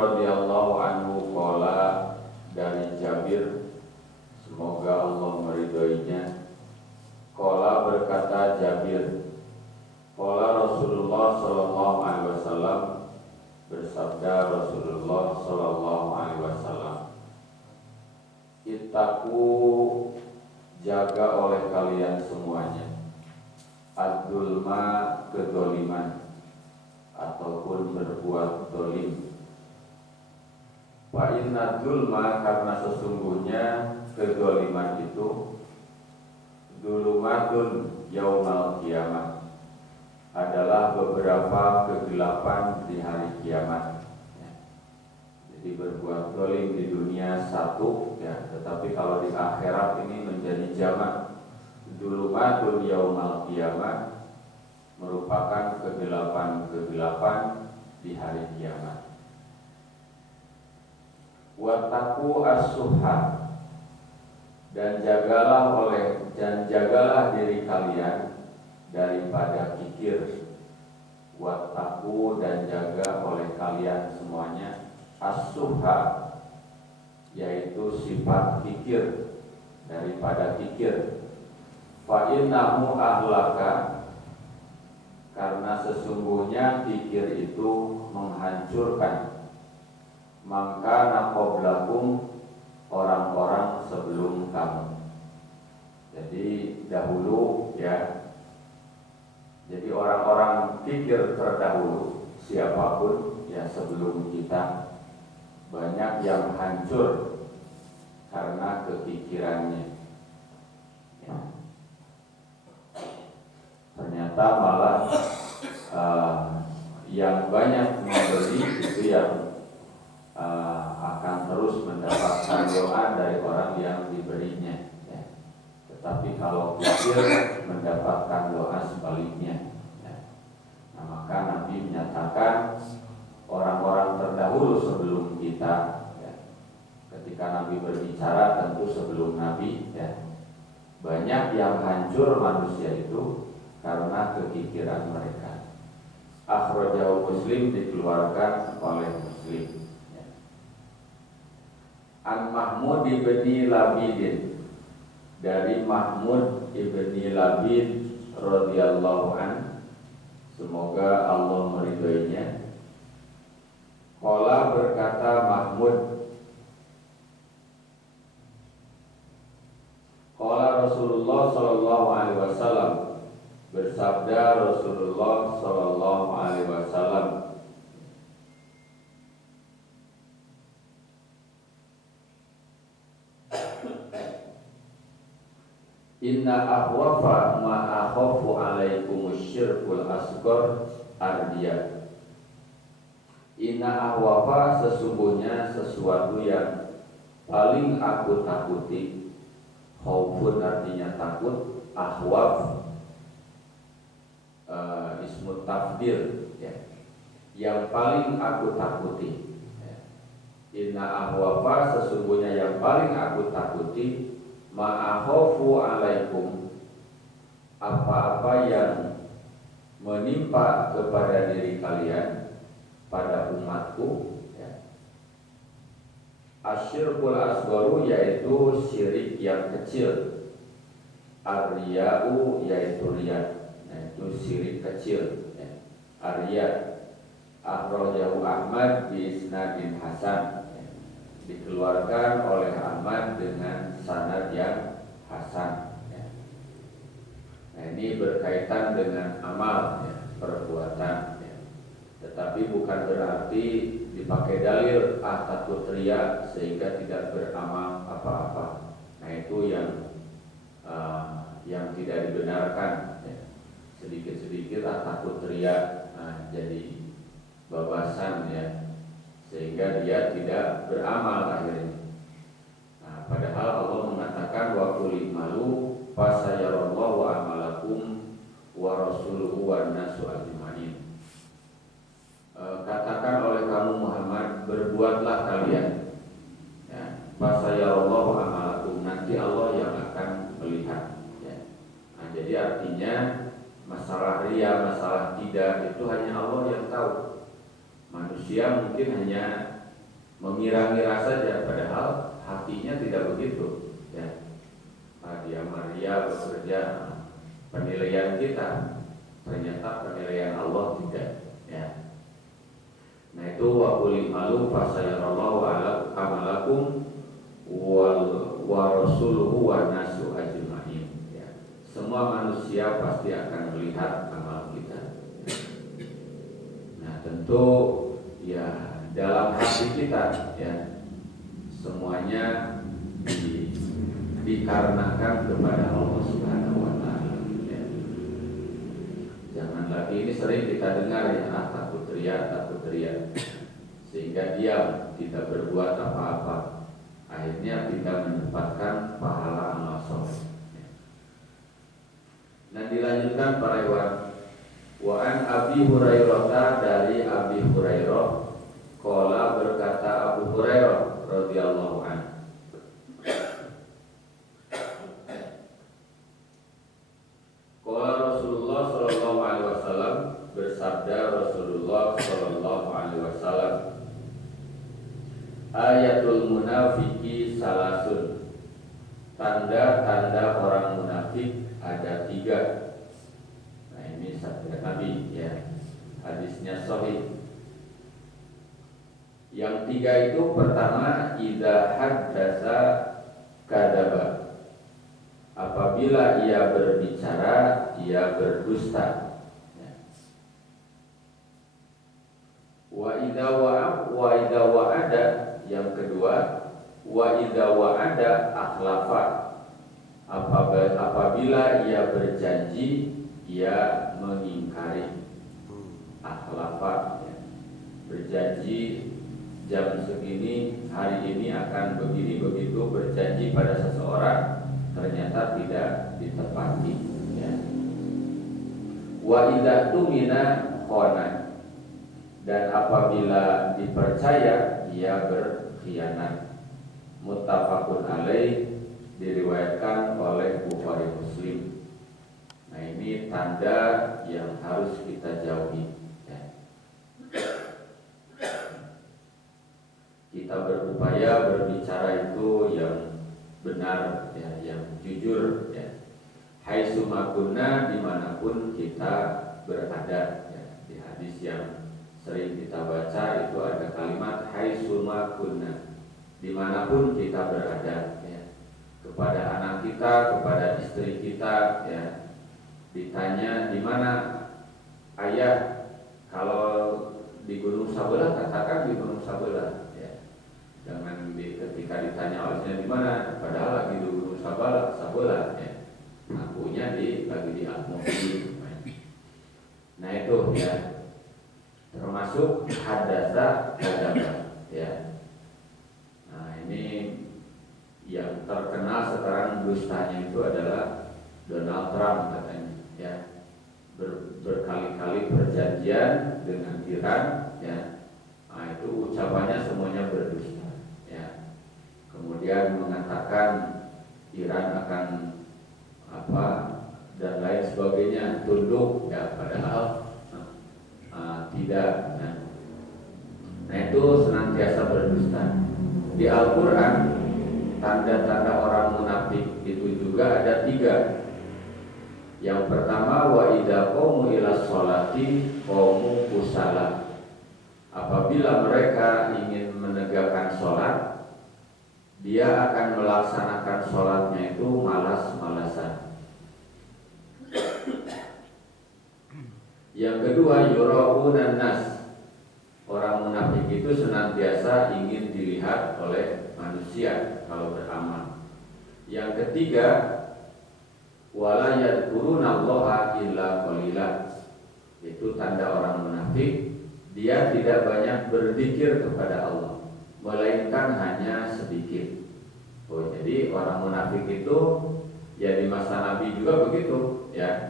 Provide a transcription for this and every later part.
radhiyallahu anhu qala, dari Jabir, semoga Allah meridhoinya, qala berkata Jabir, qala Rasulullah sallallahu alaihi wasallam, bersabda Rasulullah sallallahu alaihi wasallam, ittaqu, jaga oleh kalian semuanya, ad-dzulma, kedzaliman ataupun berbuat zalim. Fa inna dzulma, karena sesungguhnya kedzaliman itu, dzulumatun yaumal kiamat, adalah beberapa kegelapan di hari kiamat. Jadi berbuat zalim di dunia satu, ya, tetapi kalau di akhirat ini menjadi jamak. Dzulumatun yaumal kiamat merupakan kegelapan-kegelapan di hari kiamat. Wattaqu as-suhha, dan jagalah diri kalian daripada kikir. Wattaqu, dan jaga oleh kalian semuanya as-suhha, yaitu sifat kikir, daripada kikir. Fa innahu ahlaka, karena sesungguhnya kikir itu menghancurkan, maka naqoblakum, orang-orang sebelum kamu. Jadi dahulu, ya, jadi orang-orang kikir terdahulu, siapapun, ya, sebelum kita, banyak yang hancur karena kekikirannya, ya. Ternyata malah yang banyak memberi itu yang akan terus mendapatkan doa dari orang yang diberinya, ya. Tetapi kalau kikir mendapatkan doa sebaliknya, ya. Nah, maka Nabi menyatakan orang-orang terdahulu sebelum kita, ya. Ketika Nabi berbicara tentu sebelum Nabi, ya, banyak yang hancur manusia itu karena kekikiran mereka. Akhrajahu Muslim, dikeluarkan oleh Muslim. An Mahmud ibni Labidin, dari Mahmud ibni Labid radhiyallahu an, semoga Allah meridhoinya. Qala, berkata Mahmud, qala Rasulullah sallallahu alaihi wasallam, bersabda Rasulullah sallallahu alaihi wasallam, inna ahwafa ma akhafu alaikum syirkul asghar ardiyah. Inna ahwafa, sesungguhnya sesuatu yang paling aku takuti. Khaufun artinya takut, ahwaf ismu tafdil, ya, yang paling aku takuti, ya. Inna ahwafa, sesungguhnya yang paling aku takuti, ma'akhofu alaikum, apa-apa yang menimpa kepada diri kalian, pada umatku, ya. Asyirkul asgharu, yaitu syirik yang kecil. Ar-riya'u, yaitu riya, yaitu syirik kecil, ya. Ar-riya. Akhrajahu Ahmad bi isnadin hasan, ya. Dikeluarkan oleh Ahmad dengan sanad yang hasan, ya. Nah, ini berkaitan dengan amal, ya, perbuatan, ya. Tetapi bukan berarti dipakai dalil takut riya sehingga tidak beramal apa-apa. Nah, itu yang tidak dibenarkan, ya. Sedikit-sedikit takut riya, jadi babasan, ya, sehingga dia tidak beramal akhirnya. Nah, padahal Allah mengatakan wa qul i'malu fasayarallahu amalakum wa rasuluhu wan nasu ajmain. Katakan oleh kamu Muhammad, berbuatlah kalian, ya, fasayarallahu amalakum, nanti Allah yang akan melihat, ya. Nah, jadi artinya masalah riya, masalah tidak, itu hanya Allah yang tahu. Manusia mungkin hanya mengira-ngira saja, padahal hatinya tidak begitu. Ya, dia Maria bekerja, penilaian kita, ternyata penilaian Allah tidak. Ya. Nah itu wa qul malu fasayarallahu ala amalakum wa rasuluhu wa nasu ajmain. Ya. Semua manusia pasti akan melihat amal kita. Nah tentu ya dalam hati kita ya semuanya dikarenakan kepada Allah Subhanahu wa taala. Ya. Jangan lagi ini sering kita dengar ya, takut teriak, sehingga diam, tidak berbuat apa-apa. Akhirnya tidak mendapatkan pahala amal soleh. Ya. Nah dilanjutkan para ikhwan, wa an Abi Hurairah, dari Abi Hurairah, qala berkata Abu Hurairah radhiyallahu anhu, bersabda Rasulullah sallallahu alaihi wasallam, ayatul munafiki salasun, tanda-tanda orang munafik ada 3. Nah ini sabda Nabi ya, hadisnya sahih. Yang 3 itu pertama, idza haddatsa kadzaba, apabila ia berbicara ia berdusta. Wa idza wa'ada, yang kedua, wa idza wa'ada akhlafa, apabila ia berjanji ia mengingkari. Akhlafa ya. Berjanji jam segini hari ini akan begini begitu, berjanji pada seseorang ternyata tidak ditepati ya. Wa idza tumina khana, dan apabila dipercaya ia berkhianat. Muttafaqun alaih, diriwayatkan oleh Bukhari Muslim. Nah ini tanda yang harus kita jauhi ya. Kita berupaya berbicara itu yang benar ya, yang jujur ya. Haitsu ma kunna, dimanapun kita berada ya. Di hadis yang sering kita baca itu ada kalimat haitsu ma kunna, dimanapun kita berada ya. Kepada anak kita, kepada istri kita ya, ditanya di mana ayah, kalau di gunung sebelah katakan di gunung sebelah ya. Jangan ketika ditanya olehnya di mana, padahal lagi di gunung sebelah ya. Akunya lagi di Al-Mu'min. Nah itu ya, termasuk haddatsa kadzaba ya. Nah ini yang terkenal sekarang dustanya itu adalah Donald Trump katanya ya. Berkali-kali perjanjian dengan Iran ya. Nah itu ucapannya semuanya berdusta ya. Kemudian mengatakan Iran akan apa dan lain sebagainya, tunduk ya, padahal tidak ya. Nah itu senantiasa berdusta. Di Al-Quran tanda-tanda orang munafik itu juga ada 3. Yang pertama, wa idza qamu ila sholati qamu kusala, apabila mereka ingin menegakkan sholat dia akan melaksanakan sholatnya itu malas-malasan. Yang kedua, yura'unan nas, orang munafik itu senantiasa ingin dilihat oleh manusia kalau beramal. Yang ketiga, wala yadhkurunallaha illa qalila, itu tanda orang munafik, dia tidak banyak berzikir kepada Allah, melainkan hanya sedikit. Oh, jadi orang munafik itu ya di masa Nabi juga begitu ya.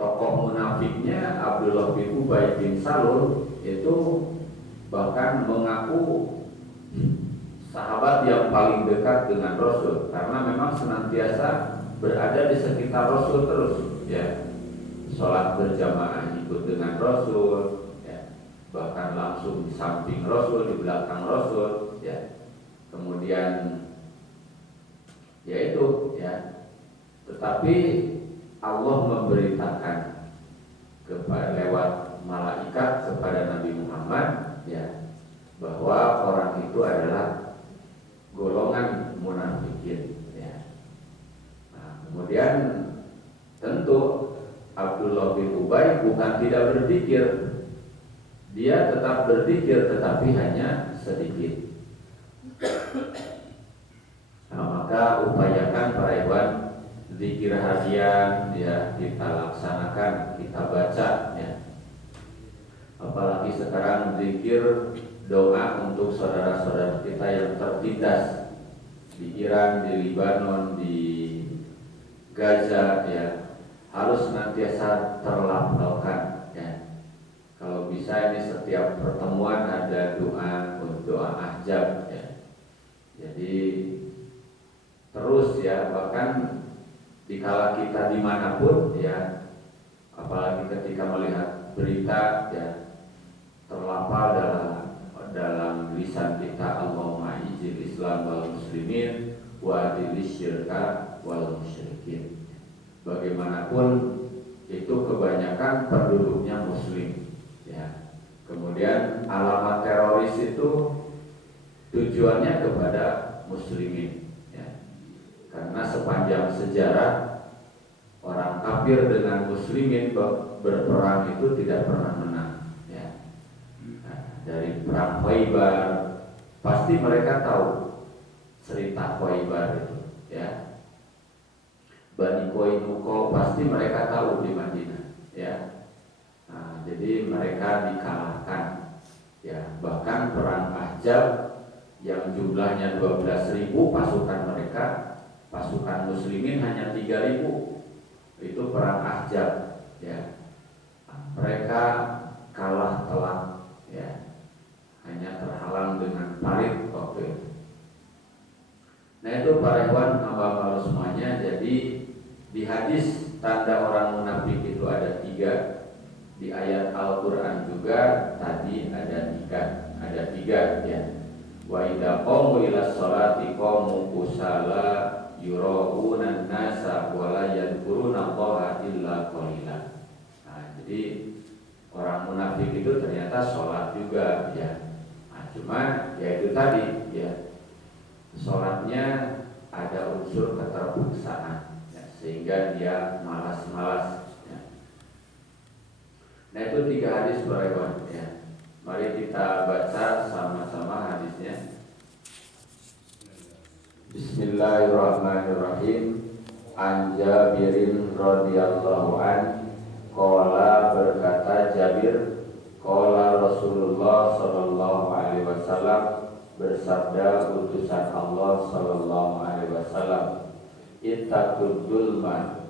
Tokoh munafiknya Abdullah bin Ubay bin Salul itu bahkan mengaku sahabat yang paling dekat dengan Rasul, karena memang senantiasa berada di sekitar Rasul terus ya. Sholat berjamaah ikut dengan Rasul ya. bahkan langsung di samping Rasul, di belakang Rasul, ya. Kemudian yaitu ya, tetapi Allah memberitakan kepada lewat malaikat kepada Nabi Muhammad, ya, bahwa orang itu adalah golongan munafikin, ya. Nah, kemudian tentu Abdullah bin Ubay bukan tidak berpikir, dia tetap berpikir tetapi hanya sedikit. Nah, maka upayakan para ikhwan, zikir harian ya kita laksanakan, kita baca ya. Apalagi sekarang zikir doa untuk saudara-saudara kita yang tertindas di Iran, di Libanon, di Gaza ya, harus senantiasa terlafalkan ya. Kalau bisa ini setiap pertemuan ada doa ahzab ya. Jadi terus ya, bahkan dikala kita dimanapun ya, apalagi ketika melihat berita ya, terlapal dalam lisan kita, Allahumma izil Islam wal muslimin wa adilis syirka wal musyrikin. Bagaimanapun itu kebanyakan penduduknya muslim ya. Kemudian alamat teroris itu tujuannya kepada muslimin ya. Karena sepanjang sejarah orang kafir dengan muslimin berperang itu tidak pernah menang ya. Nah, dari perang Khaybar pasti mereka tahu cerita Khaybar itu ya. Bani Qainuqa pasti mereka tahu di Madinah ya. Nah, jadi mereka dikalahkan ya. Bahkan perang Ahzab yang jumlahnya 12.000 pasukan mereka, pasukan muslimin hanya 3.000. Itu perang Ahzab ya. Mereka kalah telak ya. Hanya terhalang dengan parit waktu itu. Nah, itu para ikhwan hamba-hamba semuanya. Jadi di hadis tanda orang munafik itu ada 3. Di ayat Al-Quran juga tadi ada 3 ya. Wa idza qamu ila sholati qamu kusala yura'unan nasa wa la yadhkuruna Allaha illa qalila. Nah, jadi orang munafik itu ternyata sholat juga ya. Nah, cuma ya itu tadi ya, sholatnya ada unsur keterpaksaan ya, sehingga dia malas-malas ya. Nah, itu 3 hadis beriwan ya. Mari kita baca sama-sama hadisnya. Bismillahirrahmanirrahim. An Jabirin radhiyallahu an qala, berkata Jabir, qala Rasulullah sallallahu alaihi wasallam, bersabda utusan Allah sallallahu alaihi wasallam, ittaqud dzulma,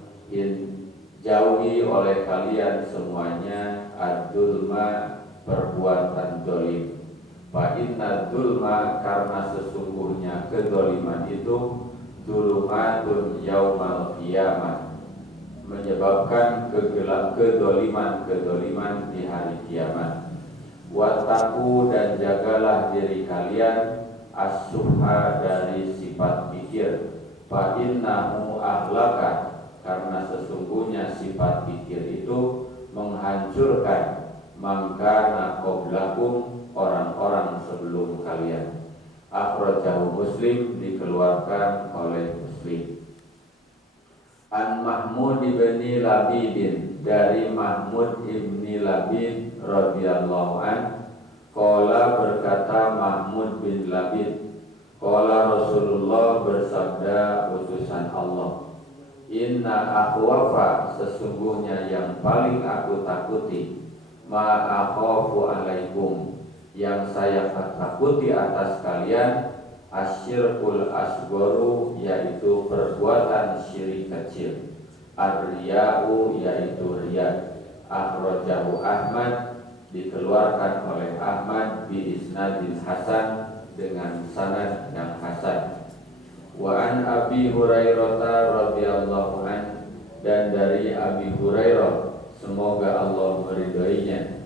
jauhi oleh kalian semuanya ad-dzulma, perbuatan dolim. Fa inna dzulma, karena sesungguhnya kedoliman itu dzulumatun yaumal qiyamah, menyebabkan kedoliman di hari kiamat. Wattaqu, dan jagalah diri kalian as-suha, dari sifat pikir. Fa innahu ahlaka, karena sesungguhnya sifat pikir itu menghancurkan mangkana qablakum, orang-orang sebelum kalian. Akhrajahu Muslim, dikeluarkan oleh Muslim. An Mahmud ibn Labid, dari Mahmud ibn Labid radhiyallahu an, qala, berkata Mahmud bin Labid, qala Rasulullah, bersabda utusan Allah, inna akhwafa, sesungguhnya yang paling aku takuti, ma akhafu alaikum, yang saya takuti atas kalian, asyirkul asgharu, yaitu perbuatan syirik kecil, ar-riya'u, yaitu riya. Akhrajahu Ahmad, dikeluarkan oleh Ahmad bi isnadin hasan, dengan sanad yang hasan. Wa an Abi Hurairah radhiyallahu an, dan dari Abi Hurairah, semoga Allah meridhoinya,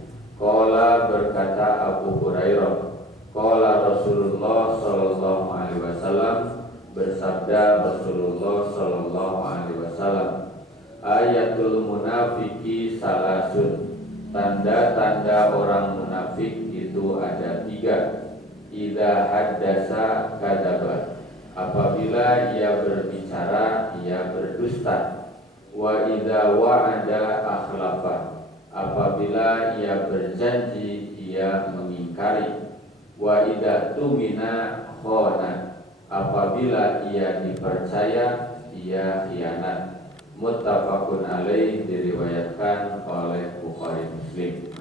Qala berkata Abu Hurairah, qala Rasulullah sallallahu alaihi wasallam, bersabda Rasulullah sallallahu alaihi wasallam, ayatul munafiki salasun, tanda-tanda orang munafik itu ada 3. Idza haddasa kadzaba, apabila ia berbicara ia berdusta. Wa idza wa'ada akhlafa, apabila ia berjanji ia mengingkari. Wa idza tumina khana, apabila ia dipercaya ia khianat. Muttafaqun alaih, diriwayatkan oleh Bukhari Muslim.